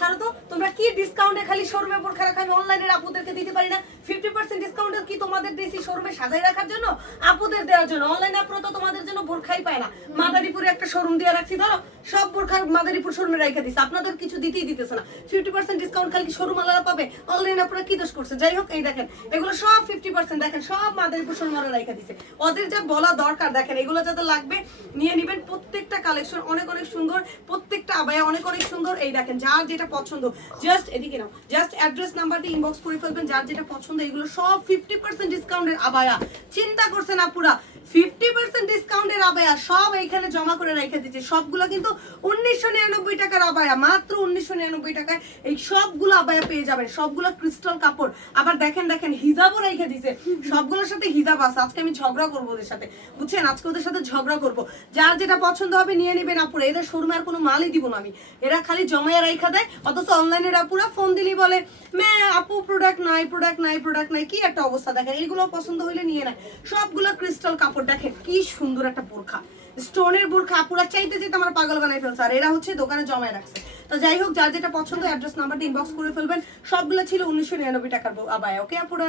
ছাড়ো তো তোমরা কি ডিসকাউন্টে খালি শোরুমে বোরখা রাখা আমি অনলাইনের আপুদেরকে দিতে পারি না 50% ডিসকাউন্ট কি তোমাদের দিয়েছি শোরুমে সাজাই রাখার জন্য আপুদের দেওয়ার জন্য অনলাইনে আপুরা তো তোমাদের জন্য বোরখাই পায় না মাদারীপুরে একটা শোরুম দিয়ে রাখছি ধরো সব বোরখা মাদারীপুর শোরুমে রেখে দিছে আপনাদের কিছু দিতেই দিতেছে না 50% ডিসকাউন্ট খালি শোরুম আলাদা পাবে অনলাইনে আপুরা কি দোষ করছে যাই হোক এই দেখেন এগুলো সব 50% দেখেন সব মাদারীপুর শোরুম আলাদা রেখে দিছে ওদের যা বলা দরকার দেখেন এগুলো যাতে লাগবে নিয়ে নেবেন প্রত্যেকটা কালেকশন অনেক অনেক সুন্দর প্রত্যেকটা আবায়া অনেক অনেক সুন্দর এই দেখেন যার যেটা পছন্দ জাস্ট এদিকে নাও জাস্ট অ্যাড্রেস নাম্বার দিয়ে ইনবক্স করে ফেলবেন যার যেটা পছন্দ এগুলো সব 50% ডিসকাউন্টের আবায়া চিন্তা করছেন আপুরা 50% ডিসকাউন্টের আবায়া সব এইখানে জমা করে রেখে দিয়েছে সবগুলো কিন্তু 1999 টাকার আবায়া মাত্র 1999 টাকায় এই সবগুলো আবায়া পেয়ে যাবেন সবগুলো ক্রিস্টাল কাপড় আবার দেখেন দেখেন হিজাবও রেখে দিয়েছে সবগুলোর সাথে হিজাব আছে আজকে আমি ঝগড়া করব ওদের সাথে বুঝছেন আজকে ওদের সাথে ঝগড়া করব যার যেটা পছন্দ হবে নিয়ে নেবেন আপুরা এদের শোরুমে আর কোনো মালই দিব না আমি এরা খালি জমায়া রাখা দেয় অথচ অনলাইনের আপুরা ফোন দিলেই বলে মে আপু প্রোডাক্ট নাই কি একটা অবস্থা দেখেন এগুলো পছন্দ হইলে নিয়ে নেয় সবগুলো ক্রিস্টাল কাপড় দেখেন কি সুন্দর একটা বোরখা স্টোনের বোরখা আপুরা চাইতে চাইতে আমার পাগল বানাই ফেলছে আর এরা হচ্ছে দোকানে জমায় রাখছে তো যাই হোক যার যেটা পছন্দ অ্যাড্রেস নাম্বারটা ইনবক্স করে ফেলবেন সবগুলো ছিল 1999 টাকার আবায়া ওকে আপুরা।